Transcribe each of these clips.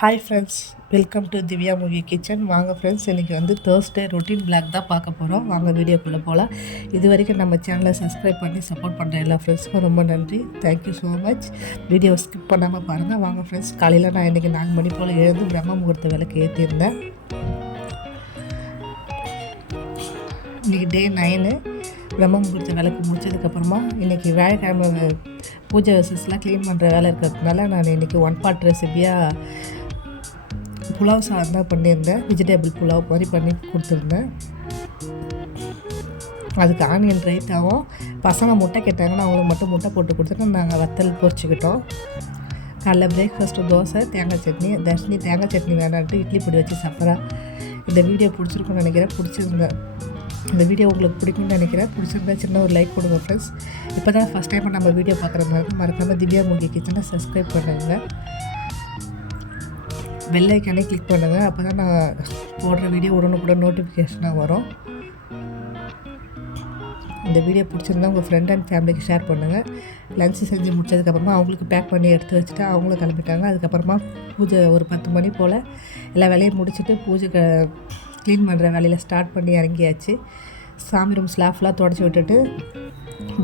Hi friends, welcome to Divya movie kitchen. வாங்க friends, இன்றைக்கி வந்து தேர்ஸ்டே ரொட்டீன் பிளாக் தான் பார்க்க போகிறோம். வாங்க வீடியோக்குள்ளே போகலாம். இது வரைக்கும் நம்ம சேனலை சப்ஸ்கிரைப் பண்ணி சப்போர்ட் பண்ணுற எல்லா ஃப்ரெண்ட்ஸ்க்கும் ரொம்ப நன்றி. Thank you so much. Video skip பண்ணாமல் பாருங்கள். வாங்க ஃப்ரெண்ட்ஸ், காலையில் நான் இன்றைக்கி 4 மணி போல் எழுந்து பிரம்ம முகூர்த்த விளக்கு ஏற்றிருந்தேன். இன்றைக்கி டே 9 பிரம்ம முகூர்த்த விளக்கு முடிச்சதுக்கப்புறமா இன்றைக்கி வியாழக்கிழமை பூஜை வசஸ்லாம் க்ளீன் பண்ணுற வேலை இருக்கிறதுனால நான் இன்றைக்கி 1 பார்ட் ரெசிபியாக புலாவ் சாதம் தான் பண்ணியிருந்தேன். வெஜிடபிள் புலாவ் மாதிரி பண்ணி கொடுத்துருந்தேன். அதுக்கு ஆனியன் ரைத்தாவும் பசங்க முட்டை கேட்டாங்கன்னா அவங்களுக்கு மட்டும் முட்டை போட்டு கொடுத்துட்டு நாங்கள் வத்தல் பொரிச்சுக்கிட்டோம். காலைல பிரேக்ஃபாஸ்ட்டு தோசை, தேங்காய் சட்னி. தர்ஷினி தேங்காய் சட்னி வேணான்ட்டு இட்லி பொடி வச்சு சாப்பிட்றா. இந்த வீடியோ பிடிச்சிருக்குன்னு நினைக்கிறேன். இந்த வீடியோ உங்களுக்கு பிடிக்கும்னு நினைக்கிறேன். பிடிச்சிருந்தா சின்ன ஒரு லைக் கொடுங்க ஃப்ரெண்ட்ஸ். இப்போ தான் ஃபஸ்ட் டைம் நம்ம வீடியோ பார்க்குற மாதிரி மறக்காமல் திவ்யா மூவி கிச்சனை சப்ஸ்கிரைப் பண்ணுங்க. பெல் ஐக்கானே கிளிக் பண்ணுங்கள். அப்போ தான் நான் போடுற வீடியோ உடனுக்குடன் நோட்டிஃபிகேஷனாக வரும். இந்த வீடியோ பிடிச்சிருந்தா உங்கள் ஃப்ரெண்ட் அண்ட் ஃபேமிலிக்கு ஷேர் பண்ணுங்கள். லன்ச்சு செஞ்சு முடிச்சதுக்கப்புறமா அவங்களுக்கு பேக் பண்ணி எடுத்து வச்சுட்டு அவங்களும் கிளம்பிட்டாங்க. அதுக்கப்புறமா பூஜை ஒரு 10 மணி போல் எல்லா வேலையும் முடிச்சுட்டு பூஜை க்ளீன் பண்ணுற வேலையில் ஸ்டார்ட் பண்ணி இறங்கியாச்சு. சாமி ரூம் ஸ்லாஃப்லாம் தொடச்சி விட்டுட்டு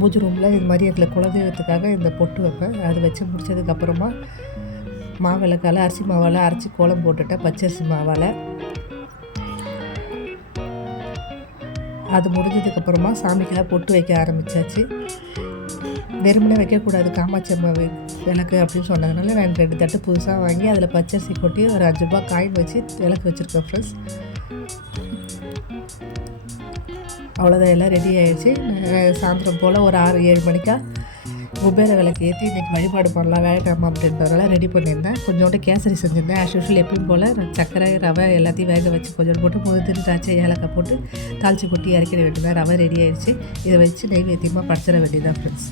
பூஜை ரூமில் இது மாதிரி அதில் குலதெய்வத்துக்காக இந்த பொட்டு வைப்பேன். அது வச்சு முடிச்சதுக்கப்புறமா மாவிளக்கால் அரிசி மாவால் அரைச்சி கோலம் போட்டுட்டேன். பச்சரிசி மாவால் அது முடிஞ்சதுக்கப்புறமா சாமிக்கெல்லாம் பொட்டு வைக்க ஆரம்பித்தாச்சு. வெறுமனே வைக்கக்கூடாது காமாட்சி அம்மா விளக்கு அப்படின்னு சொன்னதுனால நான் 2 தட்டு புதுசாக வாங்கி அதில் பச்சரிசி கொட்டி ஒரு 5 ரூபா காயின் வச்சு விளக்கு வச்சுருக்கேன் ஃப்ரெண்ட்ஸ். அவ்வளோதான், எல்லாம் ரெடி ஆகிடுச்சு. சாயந்தரம் போல் ஒரு 6-7 மணிக்கா குபேர விளக்கு ஏற்றி இன்றைக்கி வழிபாடு பண்ணலாம் வேலைக்கிழமை அப்படின்றதெல்லாம் ரெடி பண்ணியிருந்தேன். கொஞ்சோண்டு கேசரி செஞ்சுருந்தேன். ஆஸ் யூஷுவல் எப்பயும் போல் சர்க்கரை ரவை எல்லாத்தையும் வேக வச்சு கொஞ்சம் போட்டு முதிர்ந்து திராட்சை ஏலக்காய் போட்டு தாளித்து கொட்டி இறக்கிட வேண்டியதான். ரவை ரெடி ஆகிடுச்சு. இதை வச்சு நெய்வேத்தியமாக படைச்சிட வேண்டியதான் ஃப்ரெண்ட்ஸ்.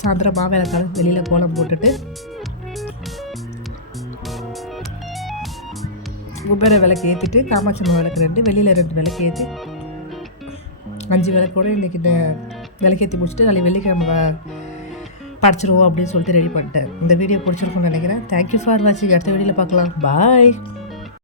சாயந்தரம் மாவிளக்கால் வெளியில் கோலம் போட்டுட்டு குபேர விளக்கு ஏற்றிட்டு காமாட்சி அம்மா விளக்கு 2, வெளியில் 2 விளக்கு ஏற்றி 5 விளக்கோடு இன்றைக்கி விளக்கேற்றி முடிச்சுட்டு நாளைக்கு வெள்ளிக்கிழமை படைச்சிருவோம் அப்படின்னு சொல்லிட்டு ரெடி பண்ணிட்டேன். இந்த வீடியோ பிடிச்சிருக்குன்னு நினைக்கிறேன். தேங்க்யூ ஃபார் வாட்சிங். அடுத்த வீடியோவில் பார்க்கலாம். பாய்.